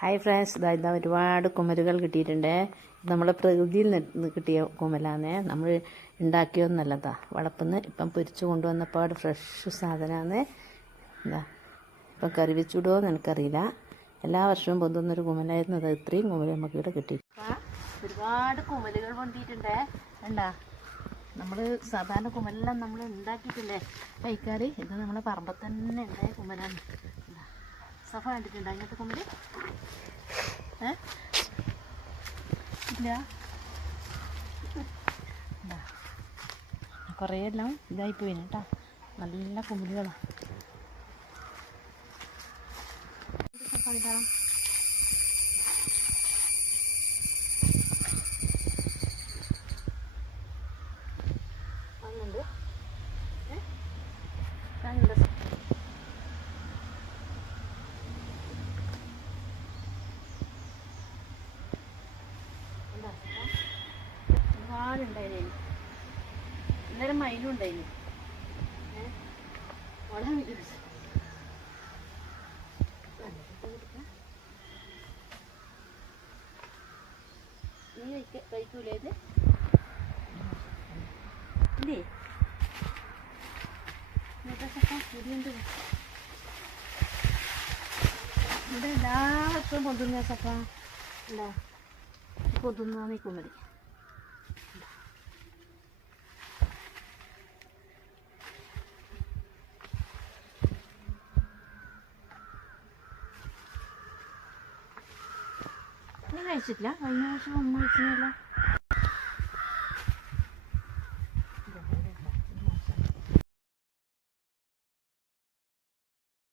Hi friends, ഇതാ ഒരുപാട് കുമലുകൾ കിട്ടിയിട്ടുണ്ട്. നമ്മളെ പ്രകൃതിയിൽ നിന്ന് കിട്ടിയ കുമലാന്നേ, നമ്മൾ ഉണ്ടാക്കിയൊന്നല്ലതാ. വളർത്തുന്ന ഇപ്പം പൊരിച്ചു കൊണ്ടുവന്നപ്പോൾ ഫ്രഷ് സാധനമാണ്. എന്താ ഇപ്പം കറി വെച്ചുവിടുമോ എനിക്കറിയില്ല. എല്ലാ വർഷവും പൊന്തുന്നൊരു കുമലായിരുന്നു. അത് ഇത്രയും കുമൽ നമുക്ക് ഇവിടെ കിട്ടി. ഒരുപാട് കുമലുകൾ പൊന്തിയിട്ടുണ്ടേ. എന്താ നമ്മൾ സാധാരണ കുമലെല്ലാം നമ്മൾ ഉണ്ടാക്കിയിട്ടില്ലേ കഴിക്കാറ്. ഇത് നമ്മളെ പറമ്പത്ത് തന്നെ ഉണ്ടായ കുമലാണ്. സഫ കണ്ടിട്ടുണ്ടോ ഇങ്ങനത്തെ കുമല്? ഇല്ല, കുറേ എല്ലാം ഇതായിപ്പോയി കേട്ടോ. നല്ല കുമലുകളാണ്. സഫ ഇതാ വന്നുണ്ട്. ഒരുപാടുണ്ടായിന്. അന്നേരം മയിലും ഉണ്ടായിന്. വളരെ നീ കഴിക്കൂലേ ഇത്? ഇല്ലേ ഇതുണ്ട് ഇവിടെ എല്ലാവർക്കും പൊതുന്ന സഫ എന്താ പൊതുന്ന കുമരി. നീ കഴിച്ചിട്ടില്ല? കഴിഞ്ഞ പ്രാവശ്യം അമ്മ കഴിച്ചില്ല.